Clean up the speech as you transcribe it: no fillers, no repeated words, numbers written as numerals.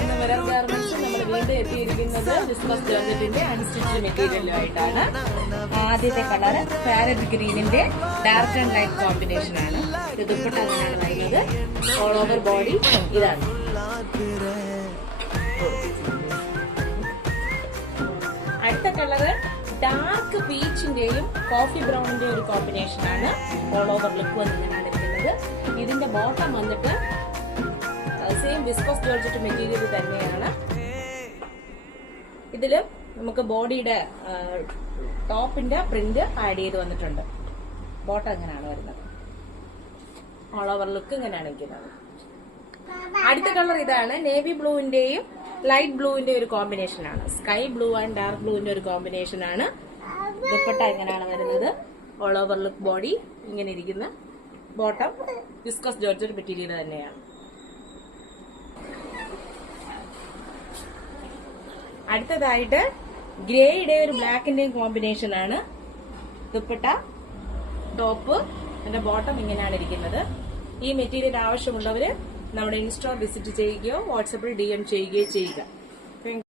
ഇന്ന് mirror garments നമ്മൾ വീണ്ടും എത്തിയിരിക്കുന്നത് വിസ്കോസ് ജോർജറ്റിന്റെ അൺസ്റ്റിച്ച്ഡ് മെറ്റീരിയലുമായിട്ടാണ്. ആദ്യത്തെ കളർ പാരറ്റ് ഗ്രീനിന്റെ ഡാർക്ക് ആൻഡ് ലൈറ്റ് കോമ്പിനേഷൻ ആണ്. ഇത് ദുപ്പട്ട അങ്ങനെയാണ് വരുന്നത്. ഓൾ ഓവർ ബോഡി ഇതാണ്. അടുത്ത കളറ് ഡാർക്ക് പീച്ചിന്റെയും കോഫി ബ്രൗണിന്റെയും ഒരു കോമ്പിനേഷൻ ആണ്. ഓൾ ഓവർ ലുക്ക് വന്നിങ്ങനെയാണ് ഇരിക്കുന്നത്. ഇതിന്റെ ബോട്ടം വന്നിട്ട് സെയിം വിസ്കോസ് ജോർജറ്റ് മെറ്റീരിയൽ തന്നെയാണ്. ഇതില് നമുക്ക് ബോഡിയുടെ ടോപ്പിന്റെ പ്രിന്റ് ആഡ് ചെയ്ത് വന്നിട്ടുണ്ട്. ബോട്ടം എങ്ങനെയാണ് വരുന്നത്. ഓൾ ഓവർ ലുക്ക് ഇങ്ങനെയാണ് ഇരിക്കുന്നത്. അടുത്ത കളർ ഇതാണ്. നേവി ബ്ലൂവിന്റെയും ലൈറ്റ് ബ്ലൂവിന്റെ ഒരു കോമ്പിനേഷൻ ആണ്. സ്കൈ ബ്ലൂ ആൻഡ് ഡാർക്ക് ബ്ലൂവിന്റെ ഒരു കോമ്പിനേഷൻ ആണ്. ദുപ്പട്ട എങ്ങനെയാണ് വരുന്നത്. ഓൾ ഓവർ ലുക്ക് ബോഡി ഇങ്ങനെ ഇരിക്കുന്ന. ബോട്ടം വിസ്കോസ് ജോർജറ്റ് മെറ്റീരിയൽ തന്നെയാണ്. അടുത്തതായിട്ട് ഗ്രേയുടെ ഒരു ബ്ലാക്കിന്റെയും കോമ്പിനേഷൻ ആണ്. ദുപ്പട്ട ടോപ്പ് അതിന്റെ ബോട്ടം ഇങ്ങനെയാണ് ഇരിക്കുന്നത്. ഈ മെറ്റീരിയൽ ആവശ്യമുള്ളവര് നമ്മുടെ ഇൻസ്റ്റോൾ വിസിറ്റ് ചെയ്യുകയോ വാട്സാപ്പിൽ DM ചെയ്യുകയോ ചെയ്യുക.